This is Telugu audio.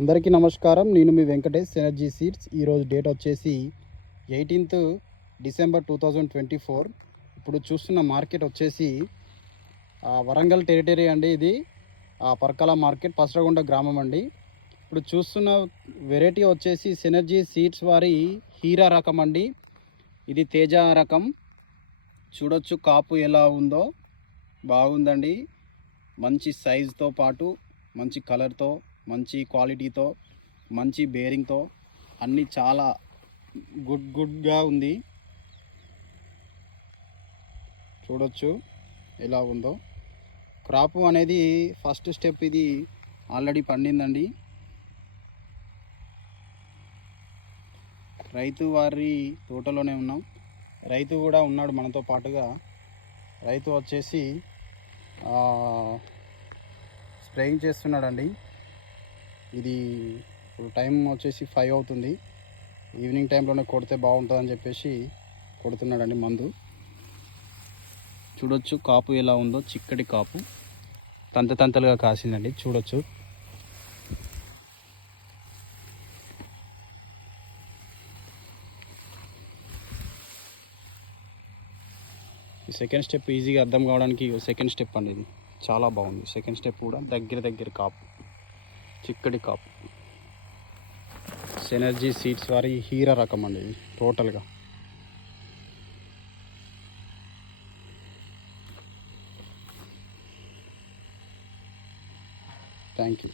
అందరికీ నమస్కారం. నేను మీ వెంకటేష్ ఎనర్జీ సీడ్స్. ఈరోజు డేట్ వచ్చేసి 18th డిసెంబర్ 2024. ఇప్పుడు చూస్తున్న మార్కెట్ వచ్చేసి వరంగల్ టెరిటరీ అండి. ఇది పర్కల మార్కెట్, పసరగుండ గ్రామం అండి. ఇప్పుడు చూస్తున్న వెరైటీ వచ్చేసి ఎనర్జీ సీడ్స్ వారి హీరా రకం అండి. ఇది తేజ రకం. చూడొచ్చు కాపు ఎలా ఉందో, బాగుందండి. మంచి సైజుతో పాటు మంచి కలర్తో, మంచి క్వాలిటీతో, మంచి బేరింగ్తో అన్నీ చాలా గుడ్గా ఉంది. చూడొచ్చు ఎలా ఉందో. క్రాపు అనేది ఫస్ట్ స్టెప్ ఇది ఆల్రెడీ పండిందండి. రైతు వారి తోటలోనే ఉన్నాం. రైతు కూడా ఉన్నాడు మనతో పాటుగా. రైతు వచ్చేసి స్ప్రేయింగ్ చేస్తున్నాడండి. ఇది ఇప్పుడు టైం వచ్చేసి 5 అవుతుంది. ఈవినింగ్ టైంలోనే కొడితే బాగుంటుందని చెప్పేసి కొడుతున్నాడండి మందు. చూడొచ్చు కాపు ఎలా ఉందో, చిక్కటి కాపు, తంతలుగా కాసిందండి. చూడొచ్చు. ఈ సెకండ్ స్టెప్ ఈజీగా అర్థం కావడానికి సెకండ్ స్టెప్ అండి. ఇది చాలా బాగుంది. సెకండ్ స్టెప్ కూడా దగ్గర కాపు, చిక్కటి కాపు. ఎనర్జీ సీడ్స్ వారి హీరా రకం అండి ఇది టోటల్గా. Thank you.